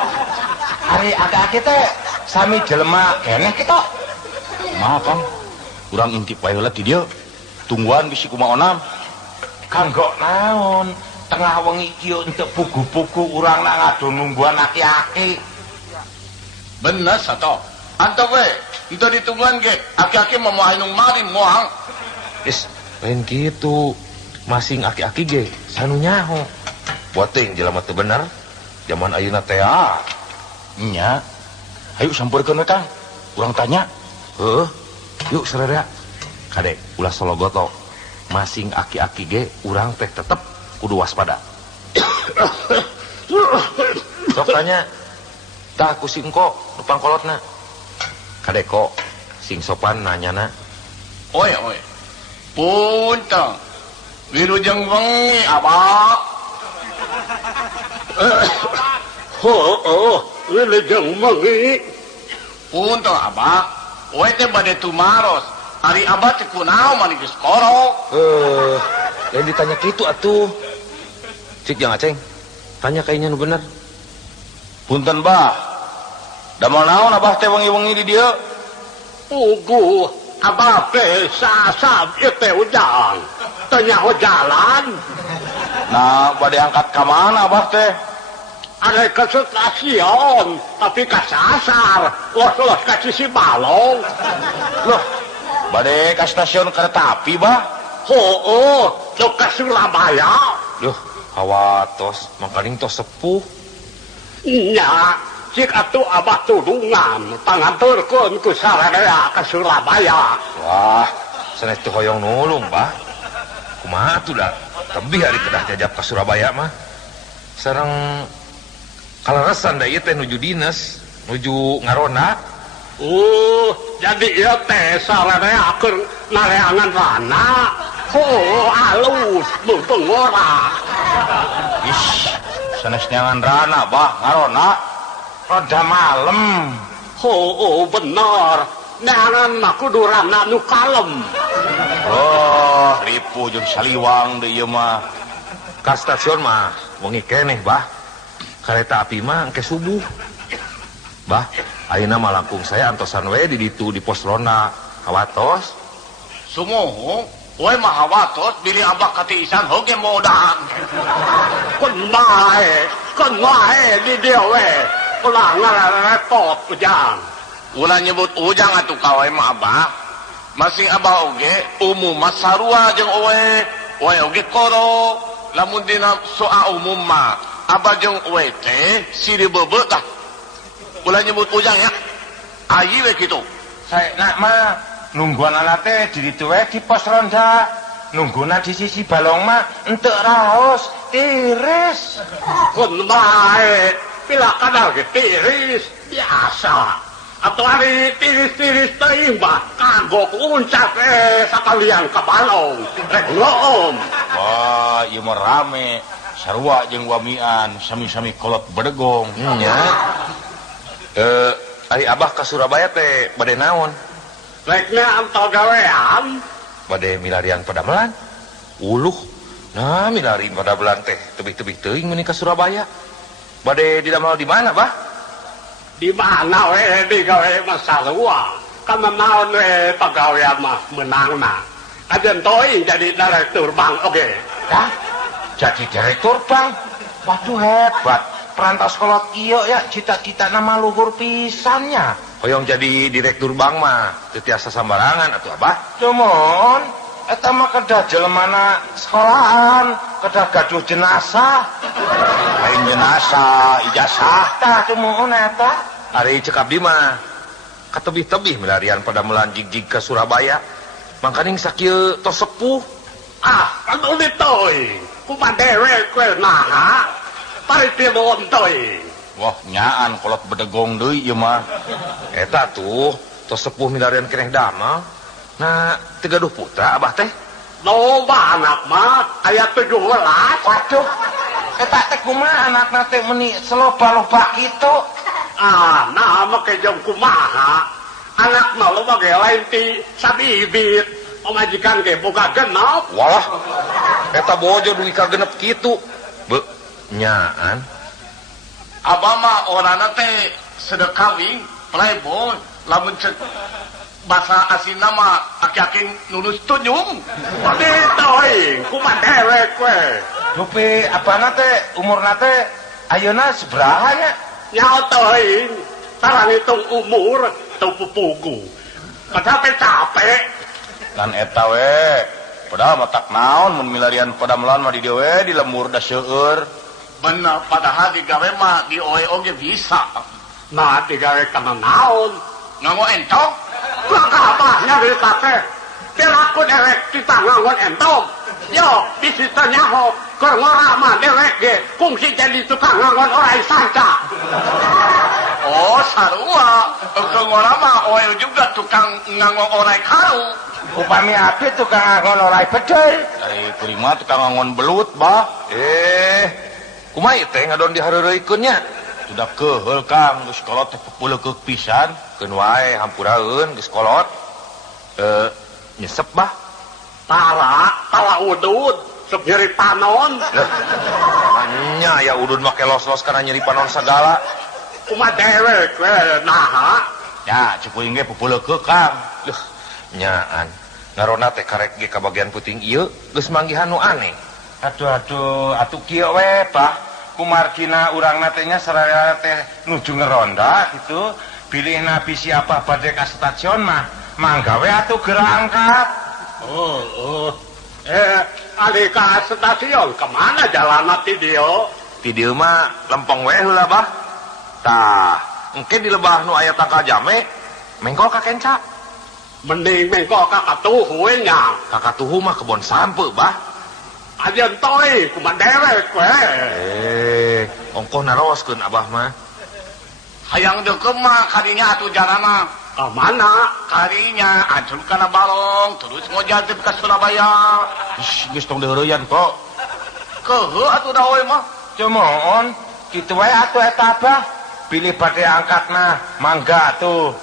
hari aki-aki teh sami jelema keneh kitu. Maaf Kang. Urang intip wae heula ti dieu. Tungguan bisi kumaha onam. Kanggo naon? Tengah wengi kieu untuk pugu-pugu urang nak ngadu nungguan aki-aki. Bener sato. Antep we, itu ditungguan ge. Aki-aki mau ainung marim moang. Is, lain kitu. Masing aki-aki ge sanu nyaho. Boting jelema teu bener. Zaman ayeuna teh Nya. Hayu sampurkeun we Kang. Urang tanya. Heuh. Yuk sararea. Kadek, ulah sologoto. Masing aki-aki ge urang teh tetep kudu waspada. Sok tanya. Tah ku si engko nu pangkolotna. Kadek kok sing sopan nanyana. Oi. Punten. Wilujeng wengi abah. Wilujeng wengi. Punten abah. Oe teh bade tumaros. Ari abah teh kunaon mani geus korok. Lain ditanya kitu atuh. Cik Jang Aceng. Tanya kayaknya nu bener. Punten Bah. Damel naon abah teh wengi-wengi di dieu? Puguh, abah teh sasab ieu teh ujang. Teu nyaho jalan. Nah, bade angkat ka mana abah teh? ada ke stasiun tapi kasasar los ke sisi balong Loh, bade ke stasiun kereta api bah? oh ke Surabaya Duh, hawatos mangkaling tos sepuh. nya cik atuh abah tudungan panganturkeun ku saradaya ke Surabaya. Wah, sanes teu hoyong nulung, Bah. Kumaha atuh da? Tebih ari kedah jajab ka Surabaya mah. Sareng kaleresan da ieu teh nuju dinas, nuju ngarona. Jadi ieu teh saradaya keur nareangan rana. Alus beuteung ora. Ish, sanes neangan rana bah, ngarona. Rada malem. Bener. Neangan mah kudu rana nu kalem. Oh, ripu jeung saliwang deui ieu mah. Ka stasiun mah wengi keneh, Bah. Kereta api mah engke subuh. Bah, ayeuna mah langkung saya antosan we di ditu di pos ronda. Hawatos. Sumuhung, we mah hawatos bilih abah katiisan hoge modang. Kun wae di dieu we. Ulah ngarepot ujang. Ulah nyebut ujang atuh ka we mah abah. Masih abah oge umum mah sarua jeung we oge koro. Lamun dina soal umum mah abah jeung we teh siri beubeut tah. Ulah nyebut ujang ya. Ayi we kitu. Saenak mah nungguanana teh di ditu we di pos ronda. Nungguna di sisi balong mah entek raos tiris. Kun wae pila kadal ge tiris biasa. Atuh ari tiris-tiris teuing mah kagok uncak sakalian ka balong. Rek ngoom. Wah, ieu mah rame. Sarua jeung wamian sami-sami kolot bedegong. Nya. Ari abah ka Surabaya teh bade naon? Rekna antau gawean. Bade milarian padamelan. Uluh. Nah, milarian padamelan teh tebih-tebih teuing meuni ka Surabaya. Bade didamel di mana, Bah? Di mana we digawe mah sarua. Kana naon we pagawean mah menangna. Ajen teuing jadi direktur bank oge. Dah, jadi direktur bank. Waduh hebat. Perantas kolot iyo ya cita-cita nama luhur pisannya. Hoyong jadi direktur bank mah teu tiasa sambarangan atuh Abah. Cuman eta mah kedah jelemana sekolahan, kedah gaduh jenazah. Lain jenazah, ijazah. Tah cuman eta. Ari cek abdi mah katebih-tebih milarian padamelan jig-jig ke Surabaya. Mangkaning sakieu tos sepuh. Anu diteuing. Kumaha dewe kue naha. Paritiluan teuing. Wah, nyaan kolot bedegong deui ieu mah. Eta tuh tos sepuh milarian keneh damel. Nah, 30 putra Abah teh. Loba anak mah aya 17. Waduh, eta teh kumaha anakna teh meuni seloba-loba kitu. Nah mah ke jeung kumaha. Anak mah loba ge lain ti sabibit. Pamajikan ge boga genep. Walah, eta bojo dugi ka genep kitu. Be, nyaan. Abah mah orangna teh sedekawing playboy. Lamun cek bahasa asina mah aki-aki nulus tunjung. Tadi teuing kumaha dewek we. Dupi abana teh umurna teh ayeuna sabaraha nya? Nyaho teuing. Sareng hitung umur teu pupugu. Capek-capek. Kan eta we. Padahal mah tak naon mun milarian padamelan mah di dieu we di lemur da seueur. Bener, padahal digawe mah di oge bisa. Nah digawe kana naon? Nganggo entong. Kakabahnya kita teh. Tilaku dewek kita nganggon entong. Yo, bisita nyaho. Keur ngora mah dewek ge. Kungsi jadi tukang nganggon orai sanca. Oh, sarua. Keur ngora mah oe juga tukang nganggo orai karu. Upami abdi tukang ngangon orai bedel. Dari kurima tukang ngangon belut, bah. Kumaha ieu teh ngadon dihareureuykeun nya? Sudah keheul Kang, geus kolot teh pepuleukeuk pisan. Keun wae hampuraeun geus kolot. Nyesep Bah. Tara udud. Sok nyeri panon. Nya ya udun make los-los kana nyeri panon sagala. Kumaha dewek we naha. Ya, cepuing ge pepuleukeuk Kang. Leuh, nyaan. Ngarona teh karek ge ka bagian puting ieu geus manggihan nu aneh. Aduh, atuh kieu we, Bah. kumargina urang natenya seraya teh nuju ngeronda gitu pilih nabi siapa badai ke stasiun manggawe atuh gerak angkat. Ali ke stasiun kemana jalan Video mah lempeng weh lah bah. Tah, mungkin di lebah nu aya tangkal jame, mengkol ka kenca. mending mengko kakatuhu nya Kakatuhu mah kebon sampe bah. ajen toy kumaha derek we. Ongkoh naroskeun abah mah. Hayang deukeum mah kadinya atuh jarana. Ka mana? Kadinya ancur kana Balong terus ngojantep ka Surabaya. Geus tong deureuyan kok. Keuheuh atuh da we mah. Cumoon kitu wae atuh eta abah. Pilih bade angkatna mangga tuh.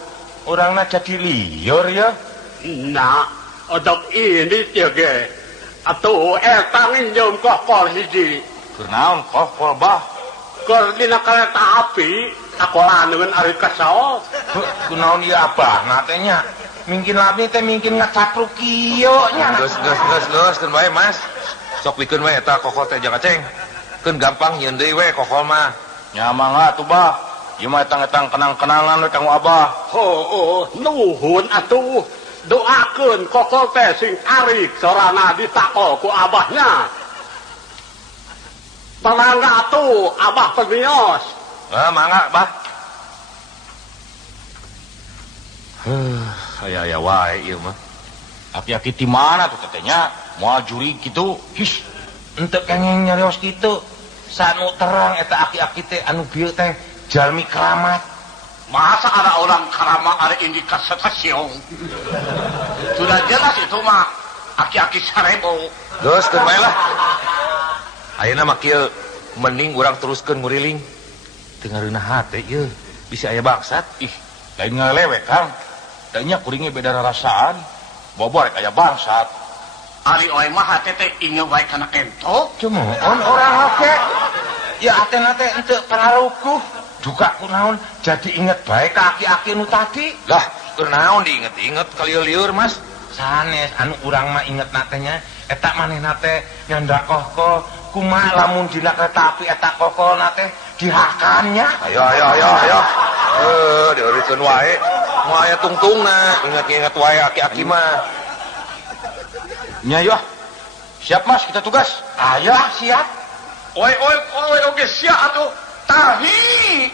Urangna jadi liur ya. Nah, odok ini teh ge. Atuh eta nginjem kokol hiji. Keur naon kokol bah? Keur dina kereta api sakolaneun ari kasaos. Kunaon ieu abah natenya? Mungkin lami teh mungkin ngacapruk kieu nya. Geus keun bae Mas. Sok pikeun we eta kokol teh jang aceng. Keun gampang nyeun deui we kokol mah. Nya mangga tuh bah. Ieu mah etang-etang kenang-kenangan we kanggo abah. Nuhun atuh. Doakeun kokol teh sing arik sorana ditakol ku abahnya. Palangga atuh abah permios. Mangga bah. Aya wae ieu mah. Aki-aki ti mana tuh tetenya? Moal juri kitu. His, henteu kenging nyarios kitu. Sanu terang eta aki-aki teh anu bieu teh jalmi keramat. Masa ada orang karama ada indikas stasiun. Sudah jelas itu mah aki-aki sarebo. Geus keun bae lah. Ayeuna mah kieu mending urang teruskeun nguriling. Teu ngareunah hate ieu. Bisa aya bangsat. Ih, lain ngalewe Kang. Tanya kuringnya beda rasaan. Bobo rek aya bangsat. Ari oe mah hate teh inget wae kana entok. Cumoon orang oke. Ya atena teh henteu pangarukuh. Duka kunaon jadi inget bae ka aki-aki nu tadi. Lah, keur naon diinget-inget kali lieur Mas? Sanes anu urang mah inget natenya eta manehna teh nyandak kohkol kumaha lamun dina kereta api eta kokol nate dihakannya. Ayo. Diurikeun wae. Moal aya tungtungna, inget-inget wae aki-aki mah. Nya yeuh. Siap Mas, kita tugas. Ayo siap. Oe oge sia atuh. Tahi.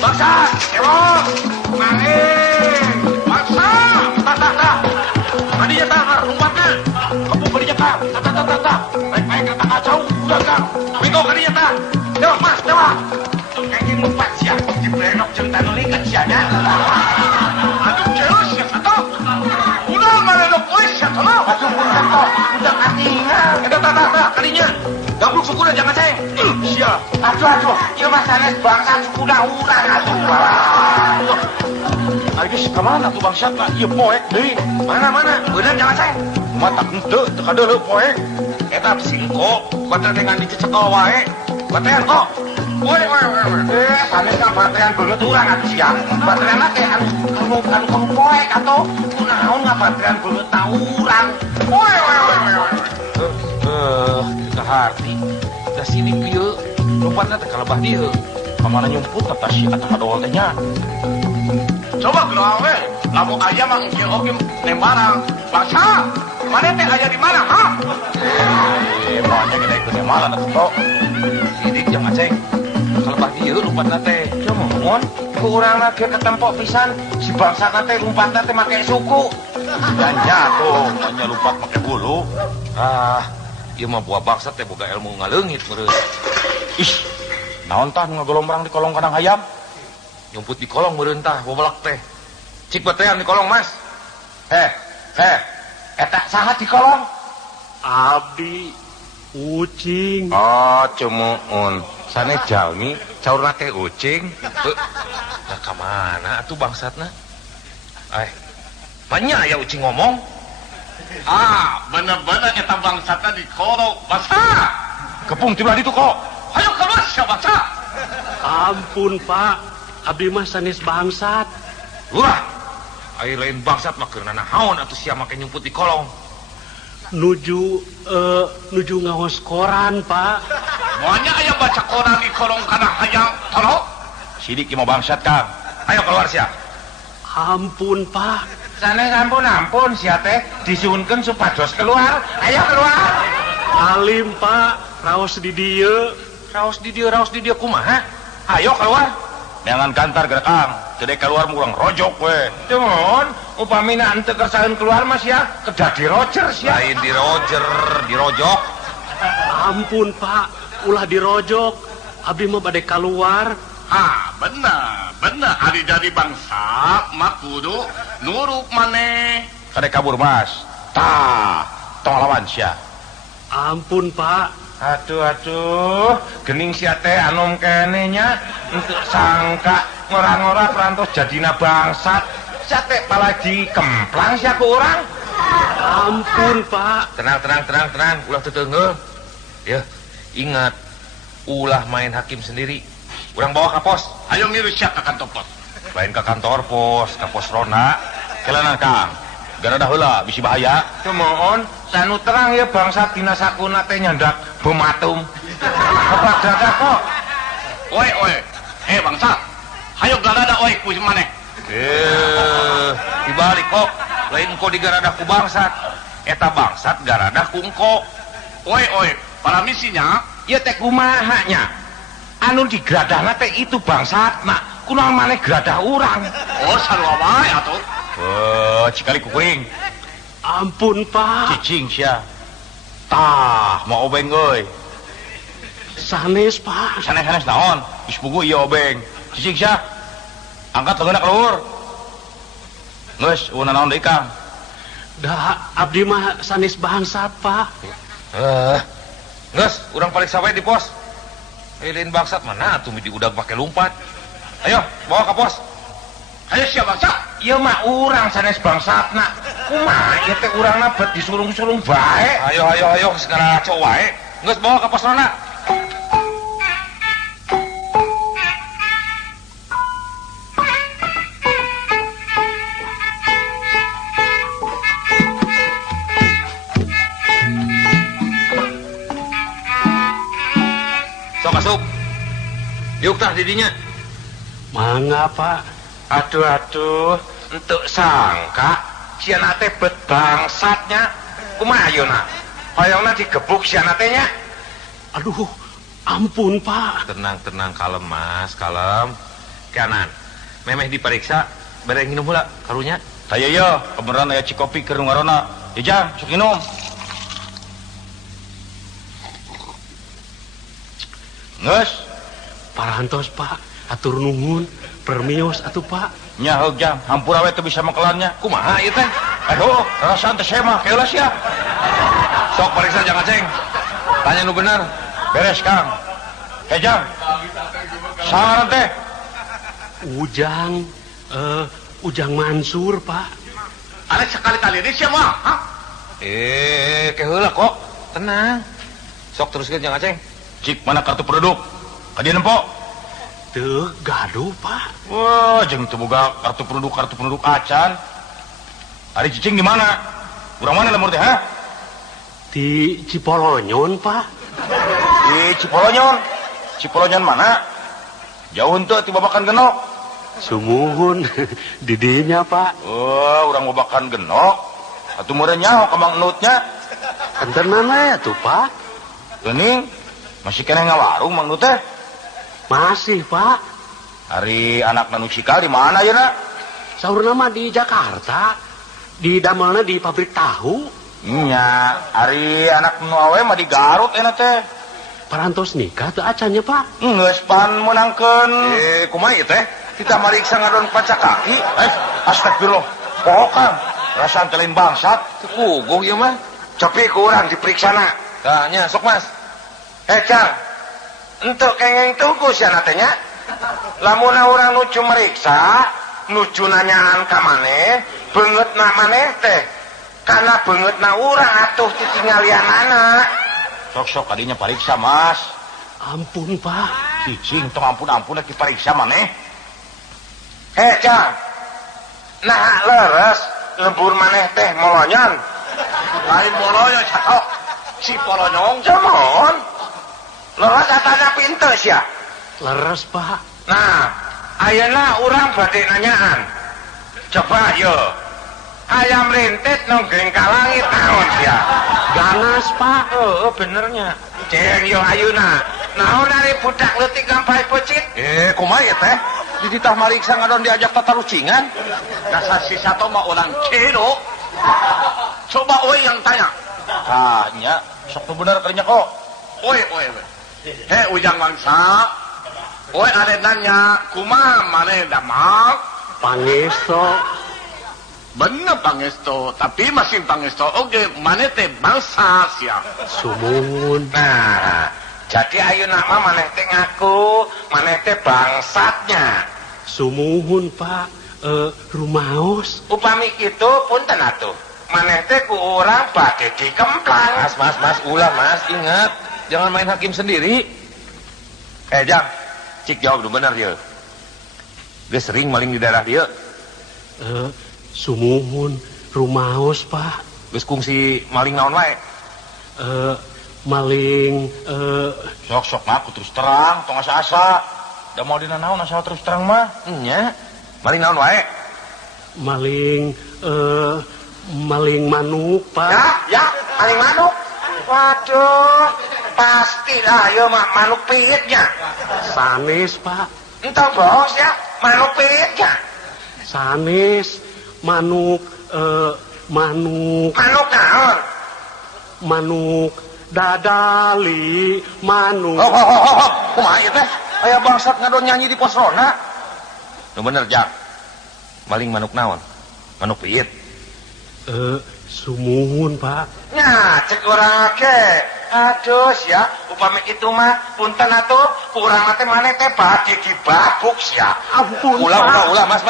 Bangsat, ewok, maling, bangsat, tah. Kadinya tah, rumpatna, kebuk kadinya tah, tah. Baik kata kacau, udah Kang. Minggu kadinya tah, yuk Mas, dewa. Kayaknya lumpat siang, dibrenok jeung tanuli keciannya. Aduh, jeus ya, atuh. Udah malenok wis ya, tolong. Atuh punten toh, udah katingan. Eta tah, kadinya. Gabluk sukuna jangan ceng. Siap. Aduh, ieu mah sanes bangsat sukuda urang atuh. Ageus ka mana tuh bangsatna? Ieu poek deui. Mana? Bener jangan ceng. Mata henteu teu kadeuleu poek. Eta singko, batean dengan dicecekal wae. Batean kok. Woi. Sanes ka batean beungeut urang atuh sia. Batean teh anu poek atuh. Kunaon ngabatean beungeut ta urang. Woi. Kita harti. Da sini pieu, lompatna teh kalebah dieu. Kamana nyumput eta si atuh kadol teh nya. Coba geuleuh we. Lamun aya mah engke oge nembarang. Bangsa, mana teh aya di mana, ha? Emangnya kita ikut yang mana atuh. Sidik jang aceng. Kalebah dieu lompatna teh. Cumoon ku urang ge ketempo pisan si bangsatna teh lompatna teh make suku. Nya tuh, nya lumpat make bulu. Ieu mah buah bangsat teh boga ilmu ngaleungit meureun. Ih, naon tah nu ngagolombrang di kolong kandang hayam? Nyumput di kolong meureun tah bobolak teh. Cik batean di kolong, Mas. Eta saha di kolong? Abdi ucing. Oh, cumoon. Sane jalmi, caurna teh ucing. Nah, ka mana atuh bangsatna? Manya aya ucing ngomong. bener-bener eta bangsatna di koro basa. Kepung tiba itu kok. Ayo keluar sia basa. Ampun Pak, abdi mah sanes bangsat. Lurah, air lain bangsat mah keur nanahaon atuh sia make nyumput di kolong. Nuju ngawas koran Pak. Moanya aya baca koran di kolong kana hayang tolong. Sidik mau bangsat Kang. Ayo keluar sia. Ampun Pak. Sanes ampun sia teh disuunkeun supados keluar. Ayo keluar. Alim Pak, raos di dieu. Raos di dia kumaha? Ayo keluar. Neangan kantar gerak Kang. Teu keluar murang rojok we. Teu mohon, upamina henteu kersaeun keluar mas ya, kedah di Roger sia. Lain di Roger, di rojok. Ampun Pak, ulah dirojok. Abdi mah bade keluar. Bener ari dari bangsa mah kudu nurut maneh. Kadek kabur Mas. Tah, tong lawan sia. Ampun Pak. Aduh, gening sia teh anom kene nya untuk sangka ngora-ngora perantos jadina bangsat. Sia teh apalagi kemplang sia ku urang. Ampun Pak. Tenang. Ulah teu teungeul. Ya, ingat ulah main hakim sendiri. Urang bawa ka pos. Ayo ngiru sia ka kantor pos. Lain ke kantor pos, ke pos ronda. Kelanan Kang. Gara heula bisi bahaya. Teu mohon, sanu terang ya bangsat dina sakuna teh nyandak bematum. Kepada kok. Oi. Bangsa. Hayo galada oi ku maneh. Dibalik kok. Lain kok digaradah ku bangsat. Eta bangsat garadah ku engko. Oi. Para misinya, Ya teh kumaha nya? Anu digradahna teh itu bangsatna. Kunaon maneh gradah urang. sarua wae atuh. Cikali kukuing. Ampun Pak. Cicing sia. Tah, mau obeng euy. Sanes Pak. Sanes naon? Geus pugu ieu obeng. Cicing sia. Angkat leungeuna keluar. Geus, ulah naon deui Kang. Da abdi mah sanes bangsat Pak. Geus, urang pariksa wae di pos. Lain bangsat mana atuh di udag pake lumpat. Ayo, bawa ke pos. Ayo sia bangsa. Ieu mah urang sanes bangsatna. Kumaha ieu teh urangna bet disurung-surung bae. Ayo, segala cowok wae. Geus bawa ke pos ronda. Sok asup. Diuk tah didinya. Mangga Pak. Aduh, entuk sangka siana teh bet bangsatnya. Kumaha ayeuna? Hoyongna digebuk siana teh nya. Aduh, ampun Pak. Tenang, kalem Mas, kalem. Kanan. Memeh diperiksa, bare nginum heula karunya. Taya ya, kebenaran aya cikopi keur ngarona. Ya jang, sok minum. Geus, Parantos Pak, atur nuhun, permios atuh Pak. nya heug jang, hampura we teu bisa makelannya. Kumaha ieu teh? Aduh, rasaan teh saya mah keula sia. Sok periksa jangan ceng. Tanya nu bener. Beres Kang. Jang. Saran teh. Ujang Mansur Pak. Ada sekali-kali ini sia mah. Keheula kok. Tenang. Sok teruskeun jangan ceng. Cik mana kartu penduduk? Kadieu nempo. Teu gaduh Pak. Wah, jeung teu boga kartu penduduk acan. Ari cicing di mana? Urang mana lemur teh, ha? Di Cipolonyon Pak. Di Cipolonyon. Cipolonyon mana? Jauh henteu ti babakan genok. Sumuhun di dinya Pak. Oh, urang babakan genok. Atuh meureun nyaho ka Mang Nutnya. Entenan we atuh Pak. Geuning, masih keneh ngawarung Mang Nut teh. Masih Pak. Ari anak nu cikal di mana ayeuna? Saurna mah di Jakarta. Di damelna di pabrik tahu. Nya, ari anak nu awe mah di Garut enak teh. Parantos nikah teu acannya Pak. Geus pan meunangkeun. Kumaha ieu teh? Kita mariksa ngadon paca kaki. Astagfirullah. Poho Kang, rasaan teh lain bangsat. Teu puguh ieu mah. Copi ku urang diperiksana. Tah nya sok Mas. Cang. Entuk kengeng tunggu siana teh nya. Lamun urang nuju meriksa, nuju nanyaan ka maneh, beungeutna maneh teh karena banget na urang atuh ditinggalian anak. Sok-sok kadinya pariksa mas. Ampun Pak. Cicing tong ampun-ampun lagi pariksa maneh. Jang, nah leres lembur maneh teh molonyon. Lain moloyo catok. Si polonyong. Jamon. Leres katanya pintes ya. Leres Pak. Nah, ayeuna urang badhe nanyaan. Coba yo. Ayam rintit nonggeng ka langit naon sia? Ganas Pak. Benernya. Ceng yo ayeuna. Naon ari budak leutik kampai pecit? Kumaha ya teh? Di ditah mariksa ngadon diajak tata lucingan. Dasar si Sato mah orang kilo. Coba oi yang tanya. Nya, sok tuh bener karinya kok. Oi. Ujang bangsa. Oi ada nanya, kumaha maneh damak? Pangesto. Bener Pangesto, tapi masih Pangesto oge maneh teh bangsa sia. Sumuhun. Nah, jadi ayeuna mah maneh teh ngaku maneh teh bangsatnya. Sumuhun Pak. Rumaos. Upami kitu punten atuh. Maneh teh ku urang badhe dikemplang. Mas, ulah mas, ingat, jangan main hakim sendiri. Jang, cik jawab dulu bener ya. Dia sering maling di daerah dia. Sumuhun. Rumaos Pak. Geus kungsi maling naon wae. Maling. Sok-sok mah aku terus terang, tong asa-asa. Da mau dina naon asal terus terang mah. Nya, maling naon wae. Maling manuk Pak. Ya, maling manuk. Waduh, pastilah ya mah manuk piitnya. Sanes Pak. Entah bos ya, manuk piitnya. Sanes. Manuk. Manuk naon? Manuk dadali. Manuk. Kumaha ieu teh? Aya bangsat ngadon nyanyi di pos ronda. Nu bener, Jang. Maling manuk naon? Manuk piit. Sumuhun Pak. Nya, cek urang ge. Aduh ya, upami kitu mah punten atuh, urang teh maneh teh badhe dibabuk sia. Ampun Ulah, Mas.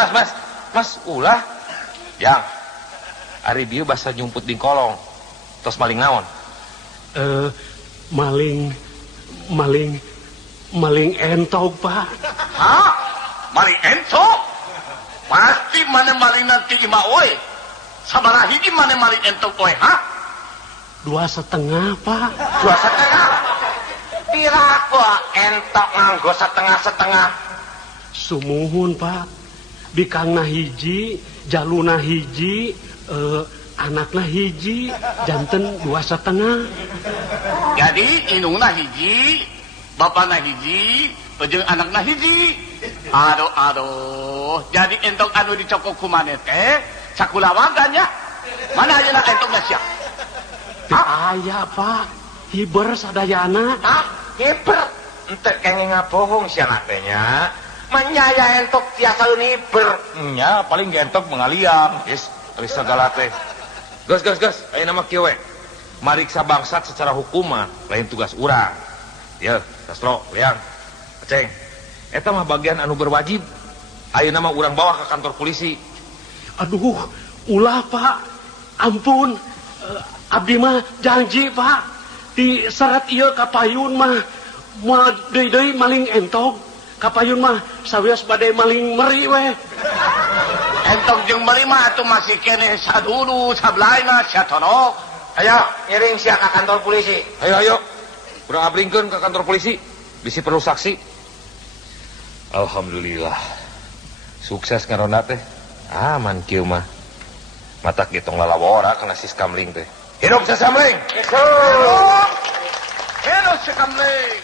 Mas, ulah. Yang ari dieu basa nyumput di kolong. Tos maling naon? Maling entog Pak. Hah? Maling ento? Pasti mana maling nanti ima oi. Sabaraha hiji mana maling ento oi, ha? 2,5 Pak. 2,5. Pira kok entok nganggo setengah-setengah? Sumuhun Pak. Bikangna hiji, jaluna hiji, anakna hiji, janten 2,5. Jadi indungna hiji, bapakna hiji, jeung anakna hiji. Aduh. Jadi entok anu dicokok ku maneh teh sakulawagan ya. Mana ayeuna entokna sia? Aya Pak. Hiber sadayana. Hiber. Ente kenging ngabohong sia teh nya. Menyaya entok tiasa uniber. Nya paling gentok mengaliam. Is segala teh. Gus. Aya nama kieu we. Mariksa bangsat secara hukum mah lain tugas urang. Ya, Sastro, Liang, Aceng. Eta mah bagian anu berwajib. Ayeuna mah urang bawa ke kantor polisi. Aduh, ulah Pak. Ampun. Abdi mah janji Pak. Di syarat ieu kapayun mah moal deui maling entog. Kapayun mah sawios bade maling meri we. Entok jeung meri mah atuh masih keneh sadulu sablaina sia tonok. Ayo, ngiring sia ka kantor polisi. Ayo. Urang abringkeun ke kantor polisi. Bisi perlu saksi. Alhamdulillah. Sukses ngaronda teh. Aman kieu mah. Matak getong lalawora kana si Skamling teh. Hidup si Skamling. Hidup. Hidup si Skamling.